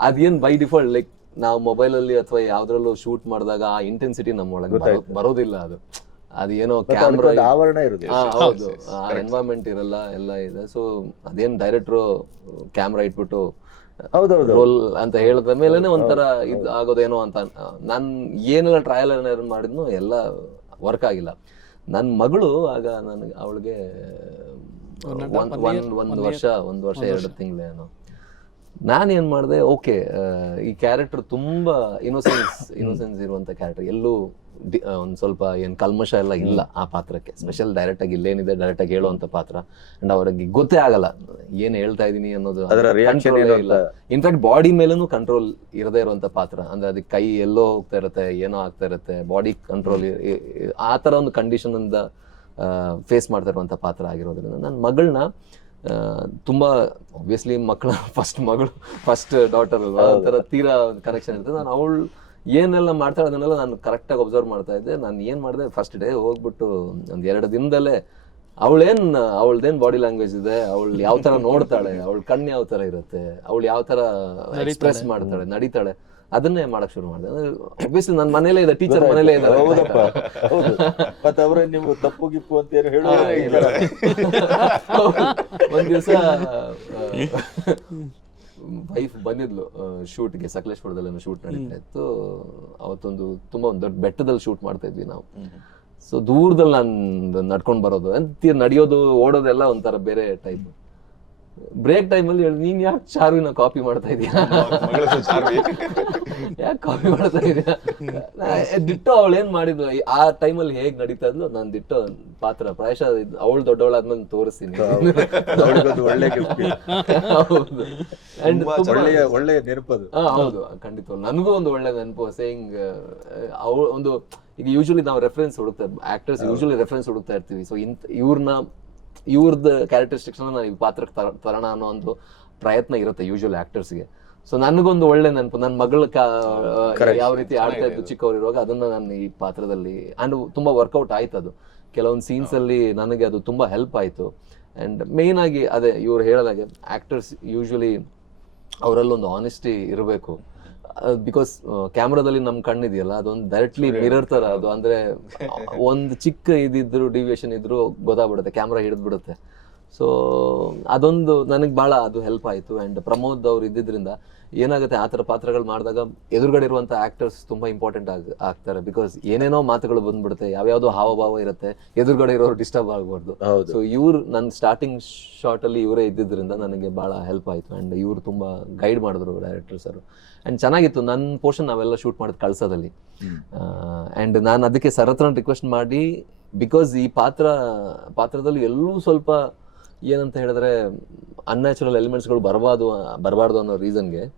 ಅದೇನು ಬೈ ಡಿಫಾಲ್ಟ್ ಲೈಕ್ ನಾವು ಮೊಬೈಲಲ್ಲಿ ಅಥವಾ ಯಾವುದ್ರಲ್ಲೂ ಶೂಟ್ ಮಾಡಿದಾಗ ಆ ಇಂಟೆನ್ಸಿಟಿ ನಮ್ಮೊಳಗೆ ಬರೋ- ಬರೋದಿಲ್ಲ ಅದು. ಅದು ಏನೋ ಮತ್ತೆ ಕ್ಯಾಮ್ರಾ ಆವರಣ ಹೌದು. ಎನ್ವೈರನ್ಮೆಂಟ್ ಇರಲ್ಲ ಎಲ್ಲ ಇದೆ. ಸೊ ಅದೇನ್ ಡೈರೆಕ್ಟ್ರು ಕ್ಯಾಮ್ರಾ ಇಟ್ಬಿಟ್ಟು ಹೌದೌದು. ರೋಲ್ ಅಂತ ಹೇಳಿದ ಮೇಲೆನೆ ಒಂಥರ ಇದು ಆಗೋದೇನೋ ಅಂತ ನಾನು ಏನೆಲ್ಲ ಟ್ರಯಲ್ ಏನಾದ್ರು ಮಾಡಿದ್ನು ಎಲ್ಲ ವರ್ಕ್ ಆಗಿಲ್ಲ. ನನ್ನ ಮಗಳು ಆಗ ನನಗೆ ಅವಳಿಗೆ ಒಂದು ಒಂದ್ ವರ್ಷ ಒಂದು ವರ್ಷ ಏನೋ ಎರಡು ಏನ್. ತಿಂಗಳೇನೋ ನಾನೇನು ಮಾಡಿದೆ ಓಕೆ ಈ ಕ್ಯಾರೆಕ್ಟರ್ ತುಂಬಾ ಇನ್ನೋಸೆನ್ಸ್ ಇನ್ನೋಸೆನ್ಸ್ ಇರುವಂತ ಕ್ಯಾರೆಕ್ಟರ್ ಎಲ್ಲೂ ಒಂದ್ ಸ್ವಲ್ಪ ಏನು ಕಲ್ಮಶ ಎಲ್ಲ ಇಲ್ಲ ಆ ಪಾತ್ರಕ್ಕೆ. ಸ್ಪೆಷಲ್ ಡೈರೆಕ್ಟ್ ಆಗಿ ಇಲ್ಲೇನಿದೆ ಡೈರೆಕ್ಟ್ ಆಗಿ ಹೇಳುವಂತ ಪಾತ್ರ. ಅಂಡ್ ಅವ್ರಿಗೆ ಗೊತ್ತೇ ಆಗಲ್ಲ ಏನು ಹೇಳ್ತಾ ಇದೀನಿ ಅನ್ನೋದು ಇಲ್ಲ. ಇನ್ಫ್ಯಾಕ್ಟ್ ಬಾಡಿ ಮೇಲೂ ಕಂಟ್ರೋಲ್ ಇರದೇ ಇರುವಂತ ಪಾತ್ರ. ಅಂದ್ರೆ ಅದಕ್ಕೆ ಕೈ ಎಲ್ಲೋ ಹೋಗ್ತಾ ಇರುತ್ತೆ ಏನೋ ಆಗ್ತಾ ಇರುತ್ತೆ ಬಾಡಿ ಕಂಟ್ರೋಲ್ ಆ ತರ ಒಂದು ಕಂಡೀಷನ್ ಇಂದ ಫೇಸ್ ಮಾಡ್ತಾ ಇರುವಂತ ಪಾತ್ರ ಆಗಿರೋದ್ರಿಂದ ನನ್ನ ಮಗಳನ್ನ ತುಂಬಾ ಒಬ್ವಿಯಸ್ಲಿ ಮಕ್ಕಳ [laughs] ಫಸ್ಟ್ ಮಗಳು ಫಸ್ಟ್ ಡಾಟರ್ ಅಲ್ವಾ? ಒಂಥರ ತೀರಾ ಕನೆಕ್ಷನ್ ಇರ್ತದೆ ನಾನು ಅವಳು ಏನೆಲ್ಲ ಮಾಡ್ತಾಳೆ ಅದನ್ನೆಲ್ಲ ನಾನು ಕರೆಕ್ಟಾಗಿ ಅಬ್ಸರ್ವ್ ಮಾಡ್ತಾ ಇದ್ದೆ. ನಾನು ಏನು ಮಾಡಿದೆ ಫಸ್ಟ್ ಡೇ ಹೋಗ್ಬಿಟ್ಟು ಒಂದು ಎರಡು ದಿನದಲ್ಲೇ ಅವಳೇನ್ ಅವಳದೇನ್ ಬಾಡಿ ಲ್ಯಾಂಗ್ವೇಜ್ ಇದೆ ಅವಳು ಯಾವ ತರ ನೋಡ್ತಾಳೆ ಅವಳ ಕಣ್ಣು ಯಾವ ತರ ಇರುತ್ತೆ ಅವಳು ಯಾವ ತರ ಎಕ್ಸ್ಪ್ರೆಸ್ ಮಾಡ್ತಾಳೆ ನಡೀತಾಳೆ ಅದನ್ನೇ ಮಾಡಕ್ ಶುರು ಮಾಡಿದೆ. ಒಬ್ವಿಯಸ್ಲಿ ನನ್ನ ಮನೇಲೇ ಇದೆ ಟೀಚರ್ ಮನೇಲೇ ಇದೆ ಹೌದಪ್ಪ. ಹೌದು. ಮತ್ತೆ ಅವರೇ ನಿಮ್ಮ ತಪ್ಪು ಗಿಪ್ಪು ಅಂತ ಏನು ಹೇಳೋ ಇಲ್ಲ. [laughs] ಒಂದ್ ದಿವಸ [laughs] ವೈಫ್ ಬಂದಿದ್ಲು ಶೂಟ್ಗೆ ಸಕಲೇಶ್ಪುರದಲ್ಲಿ ಶೂಟ್ ನಡೀತಾ ಇತ್ತು. ಅವತ್ತೊಂದು ತುಂಬಾ ಒಂದು ದೊಡ್ಡ ಬೆಟ್ಟದಲ್ಲಿ ಶೂಟ್ ಮಾಡ್ತಾ ಇದ್ವಿ ನಾವು. ಸೊ ದೂರದಲ್ಲಿ ನಾನು ನಡ್ಕೊಂಡು ಬರೋದು ಅಂತ ನಡೆಯೋದು ಓಡೋದೆಲ್ಲ ಒಂಥರ ಬೇರೆ ಟೈಪ್ ಬ್ರೇಕ್ ಟೈಮಲ್ಲಿ ಹೇಳಿ ನೀನು ಯಾಕೆ ಚಾರುವಿನ ಕಾಪಿ ಮಾಡ್ತಾ ಇದೀಯ. ಯಾಕೆ ಕಾಪಿ ಮಾಡ್ತಾ ಇದೀಯಾ? ದಿಟ್ಟು ಅವಳು ಏನ್ ಮಾಡಿದ್ಲು? ಆ ಟೈಮಲ್ಲಿ ಹೇಗ್ ನಡೀತಾ ಇದ್ಲು? ನಾನ್ ದಿಟ್ಟು ಪಾತ್ರ. ಪ್ರಾಯಶಃ ಅವಳು ದೊಡ್ಡವಳಾದ್ಮೇಲೆ ತೋರಿಸ್ತೀನಿ. ಅವಳಿಗೊಂದು ಒಳ್ಳೆ ಹೌದು. And ತುಂಬಾ ತುಂಬಾ- ಒಳ್ಳೆಯ ಒಳ್ಳೆಯ ನೆನಪದು ಹಾ ಹೌದು. ಖಂಡಿತ. ನನಗೂ ಒಂದು ಒಳ್ಳೆ ನೆನಪು. ಸೇಯಿಂಗ್ ಅವಳು ಒಂದು ಈಗ ಯೂಶಲಿ ನಾವು ರೆಫರೆನ್ಸ್ ಹುಡುಕ್ತಾ ಆಕ್ಟರ್ಸ್ ಯೂಶಲಿ ರೆಫರೆನ್ಸ್ ಹುಡುಕ್ತಾ ಇರ್ತೀವಿ. ಸೊ ಇಂತ ಇವ್ರನ್ನ ಇವ್ರದ್ದು ಕ್ಯಾರೆಕ್ಟರಿಸ್ಟಿಕ್ಸ್ ನಾವು ಈ ಪಾತ್ರಕ್ಕೆ ತರ- ತರೋಣ ಅನ್ನೋ ಒಂದು ಪ್ರಯತ್ನ ಇರುತ್ತೆ ಯೂಶಲಿ ಆಕ್ಟರ್ಸ್ಗೆ ಸೊ ನನಗೊಂದು ಒಳ್ಳೆ ನೆನಪು. ನನ್ನ ಮಗಳ. ಯಾವ ರೀತಿ ಆಡ್ತಾ ಇದ್ದು ಚಿಕ್ಕವರಿರುವಾಗ ಚಿಕ್ಕವ್ರು ಇರುವಾಗ ಅದನ್ನ ನಾನು ಈ ಪಾತ್ರದಲ್ಲಿ ಅಂಡ್ ತುಂಬಾ ವರ್ಕೌಟ್ ಆಯ್ತು ಅದು ಕೆಲವೊಂದು ಸೀನ್ಸ್ ಅಲ್ಲಿ ನನಗೆ ಅದು ತುಂಬಾ ಹೆಲ್ಪ್ ಆಯ್ತು. ಅಂಡ್ ಮೇನ್ ಆಗಿ ಅದೇ ಇವ್ರು ಹೇಳಿದಾಗೆ ಆಕ್ಟರ್ಸ್ ಯೂಶಲಿ ಅವರಲ್ಲೊಂದು ಆನೆಸ್ಟಿ ಇರಬೇಕು. ಬಿಕಾಸ್ ಕ್ಯಾಮ್ರಾದಲ್ಲಿ ನಮ್ ಕಣ್ಣಿದೆಯಲ್ಲ ಅದೊಂದು ಡೈರೆಕ್ಟ್ಲಿ ಮಿರರ್ ತರ ಅದು. ಅಂದ್ರೆ ಒಂದು ಚಿಕ್ಕ ಇದಿದ್ರು ಡಿವಿಯೇಷನ್ ಇದ್ರು ಗೊತ್ತಾಗ್ಬಿಡುತ್ತೆ. ಕ್ಯಾಮ್ರಾ ಹಿಡಿದ್ಬಿಡುತ್ತೆ. ಸೊ ಅದೊಂದು ನನಗೆ ಭಾಳ ಅದು ಹೆಲ್ಪ್ ಆಯಿತು. ಆ್ಯಂಡ್ ಪ್ರಮೋದ್ ಅವ್ರು ಇದ್ದಿದ್ರಿಂದ ಏನಾಗುತ್ತೆ ಆ ಥರ ಪಾತ್ರಗಳು ಮಾಡಿದಾಗ ಎದುರುಗಡೆ ಇರುವಂಥ ಆ್ಯಕ್ಟರ್ಸ್ ತುಂಬ ಇಂಪಾರ್ಟೆಂಟ್ ಆಗಿ ಆಗ್ತಾರೆ. ಬಿಕಾಸ್ ಏನೇನೋ ಮಾತುಗಳು ಬಂದ್ಬಿಡುತ್ತೆ ಯಾವ್ಯಾವುದೋ ಹಾವಭಾವ ಇರುತ್ತೆ ಎದುರುಗಡೆ ಇರೋರು ಡಿಸ್ಟರ್ಬ್ ಆಗಬಾರ್ದು. ಸೊ ಇವ್ರು ನನ್ನ ಸ್ಟಾರ್ಟಿಂಗ್ ಶಾರ್ಟಲ್ಲಿ ಇವರೇ ಇದ್ದಿದ್ದರಿಂದ ನನಗೆ ಭಾಳ ಹೆಲ್ಪ್ ಆಯಿತು. ಆ್ಯಂಡ್ ಇವರು ತುಂಬ ಗೈಡ್ ಮಾಡಿದ್ರು ಡೈರೆಕ್ಟರ್ ಸರ್ ಆ್ಯಂಡ್ ಚೆನ್ನಾಗಿತ್ತು. ನನ್ನ ಪೋರ್ಷನ್ ನಾವೆಲ್ಲ ಶೂಟ್ ಮಾಡಿದ್ ಕಳ್ಸೋದಲ್ಲಿ. ಆ್ಯಂಡ್ ನಾನು ಅದಕ್ಕೆ ಸರ್ ಹತ್ರ ರಿಕ್ವೆಸ್ಟ್ ಮಾಡಿ ಬಿಕಾಸ್ ಈ ಪಾತ್ರ ಪಾತ್ರದಲ್ಲಿ ಎಲ್ಲೂ ಸ್ವಲ್ಪ ಏನಂತ ಹೇಳಿದ್ರೆ ಅನ್ಯಾಚುರಲ್ ಎಲಿಮೆಂಟ್ಸ್ಗಳು ಬರಬಾರ್ದು ಬರಬಾರ್ದು ಅನ್ನೋ ರೀಸನ್ಗೆ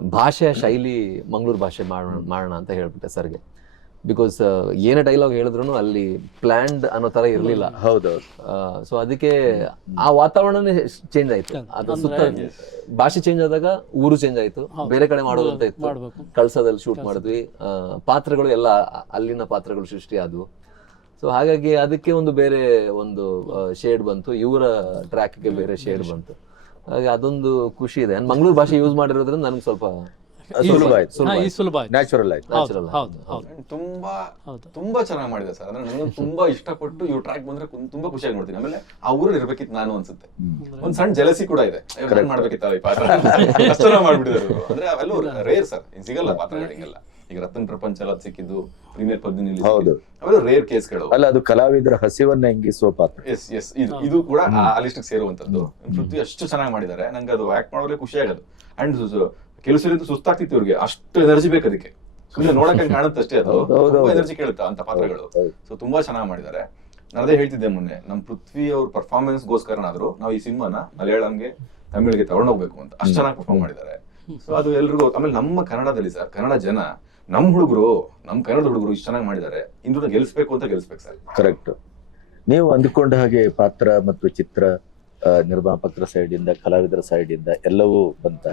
ಭಾಷೆಯ ಶೈಲಿ ಮಂಗಳೂರು ಭಾಷೆ ಮಾಡೋಣ ಮಾಡೋಣ ಅಂತ ಹೇಳ್ಬಿಟ್ಟೆ ಸರ್ಗೆ ಬಿಕಾಸ್ ಏನೇ ಡೈಲಾಗ್ ಹೇಳಿದ್ರು ಅಲ್ಲಿ ಪ್ಲ್ಯಾಂಡ್ ಅನ್ನೋ ತರ ಇರಲಿಲ್ಲ. ಹೌದೌದು ಸೊ ಅದಕ್ಕೆ ಆ ವಾತಾವರಣನೇ ಚೇಂಜ್ ಆಯ್ತು. ಅದು ಸುತ್ತ ಭಾಷೆ ಚೇಂಜ್ ಆದಾಗ ಊರು ಚೇಂಜ್ ಆಯ್ತು. ಬೇರೆ ಕಡೆ ಮಾಡೋದಂತ ಇತ್ತು. ಮಾಡ್ಬೇಕು. ಕಳ್ಸದಲ್ಲಿ ಶೂಟ್ ಮಾಡಿದ್ವಿ. ಆ, ಪಾತ್ರಗಳು ಎಲ್ಲ ಅಲ್ಲಿನ ಪಾತ್ರಗಳು ಸೃಷ್ಟಿ ಆದವು. ಸೊ ಹಾಗಾಗಿ ಅದಕ್ಕೆ ಒಂದು ಬೇರೆ ಒಂದು ಶೇಡ್ ಬಂತು. ಇವರ ಟ್ರ್ಯಾಕ್ಗೆ ಬೇರೆ ಶೇಡ್ ಬಂತು. ಹಾಗೆ ಅದೊಂದು ಖುಷಿ ಇದೆ. ಮಂಗಳೂರು ಭಾಷೆ ಯೂಸ್ ಮಾಡಿರೋದ್ರಿಂದ ನನಗೆ ಸ್ವಲ್ಪ ಸುಲಭ ಆಯ್ತು. ಸುಲಭ ಆಯ್ತು. ನ್ಯಾಚುರಲ್ ಆಯ್ತು. ಹೌದು ಹೌದು ಹೌದು. ತುಂಬಾ ತುಂಬಾ ಚೆನ್ನಾಗಿ ಮಾಡಿದೆ ಸರ್. ಅಂದ್ರೆ ನನಗೆ ತುಂಬಾ ಇಷ್ಟಪಟ್ಟು ಇವ್ ಟ್ರ್ಯಾಕ್ ಬಂದ್ರೆ ತುಂಬಾ ಖುಷಿಯಾಗಿ ನೋಡ್ತೀನಿ. ಆಮೇಲೆ ಆ ಊರಲ್ಲಿ ಇರ್ಬೇಕಿತ್ತು ನಾನು ಅನ್ಸುತ್ತೆ. ಒಂದ್ ಸಣ್ಣ ಜಲಸಿ ಕೂಡ ಇದೆ. ಮಾಡ್ಬೇಕಿತ್ತಲ್ಲ ಈ ಪಾತ್ರ ಮಾಡ್ಬಿಟ್ಟಿದ್ದಾರೆ ಅಂದ್ರೆ ಅವೆಲ್ಲ ರೇರ್ ಸರ್. ಸಿಗಲ್ಲ ಪಾತ್ರಗಳಿಗೆಲ್ಲ. ಈಗ ರತನ್ ಪ್ರಪಂಚ ಎಲ್ಲ ಸಿಕ್ಕಿದ್ದು ಪ್ರೀಮಿಯರ್ ಪದ್ಮಿನಿ ಹೌದು. ಅವೆಲ್ಲ ರೇರ್ ಕೇಸ್ಗಳು ಅಲ್ಲ ಅದು ಕಲಾವಿದರ ಹಸಿವನ್ನ ಹೆಂಗಿಸುವ ಪಾತ್ರ. ಎಸ್ ಎಸ್ ಇದು ಇದು ಕೂಡ ಆ ಲಿಸ್ಟ್ ಸೇರುವಂತದ್ದು ಪೃಥ್ವಿ ಅಷ್ಟು ಚೆನ್ನಾಗಿ ಮಾಡಿದ್ದಾರೆ. ನಂಗೆ ಅದು ಆಕ್ಟ್ ಮಾಡೋದೇ ಖುಷಿ ಆಗೋದು. ಅಂಡ್ ಕೆಲವು ಸರಿ ಸುಸ್ತಾಗ್ತಿತ್ತು ಇವ್ರಿಗೆ. ಅಷ್ಟು ಎನರ್ಜಿ ಬೇಕು ಅದಕ್ಕೆ. ಸುಮ್ಮನೆ ನೋಡಕ್ಕೆ ಹಂಗ್ ಕಾಣುತ್ತೆ ಅಷ್ಟೇ ಅದು. ಎನರ್ಜಿ ಕೇಳುತ್ತೆ ಅಂತ ಪಾತ್ರಗಳು. ಸೊ ತುಂಬಾ ಚೆನ್ನಾಗಿ ಮಾಡಿದ್ದಾರೆ. ನಾನು ಅದೇ ಹೇಳ್ತಿದ್ದೆ ಮೊನ್ನೆ. ನಮ್ ಪೃಥ್ವಿ ಅವ್ರ ಪರ್ಫಾರ್ಮೆನ್ಸ್ ಗೋಸ್ಕರನಾದ್ರು ನಾವು ಈ ಸಿನಿಮಾನ ಮಲಯಾಳಂಗೆ ತಮಿಳಿಗೆ ತಗೊಂಡೋಗ್ಬೇಕು ಅಂತ. ಅಷ್ಟು ಚೆನ್ನಾಗಿ ಪರ್ಫಾರ್ಮ್ ಮಾಡಿದ್ದಾರೆ. ಸೊ ಅದು ಎಲ್ರಿಗೂ ಆಮೇಲೆ ನಮ್ಮ ಕನ್ನಡದಲ್ಲಿ ಸರ್ ಕನ್ನಡ ಜನ ನಮ್ ಹುಡುಗರು ನಮ್ಮ ಕನ್ನಡದ ಹುಡುಗರು ಇಷ್ಟು ಚೆನ್ನಾಗಿ ಮಾಡಿದ್ದಾರೆ ಇಂದು ಗೆಲ್ಸ್ಬೇಕು ಅಂತ ಗೆಲ್ಸ್ಬೇಕು ಸರ್. ಕರೆಕ್ಟ್ ನೀವು ಅಂದುಕೊಂಡ ಹಾಗೆ ಪಾತ್ರ ಮತ್ತು ಚಿತ್ರ ನಿರ್ಮಾಪಕರ ಸೈಡಿಂದ ಕಲಾವಿದರ ಸೈಡಿಂದ ಎಲ್ಲವೂ ಬಂತ?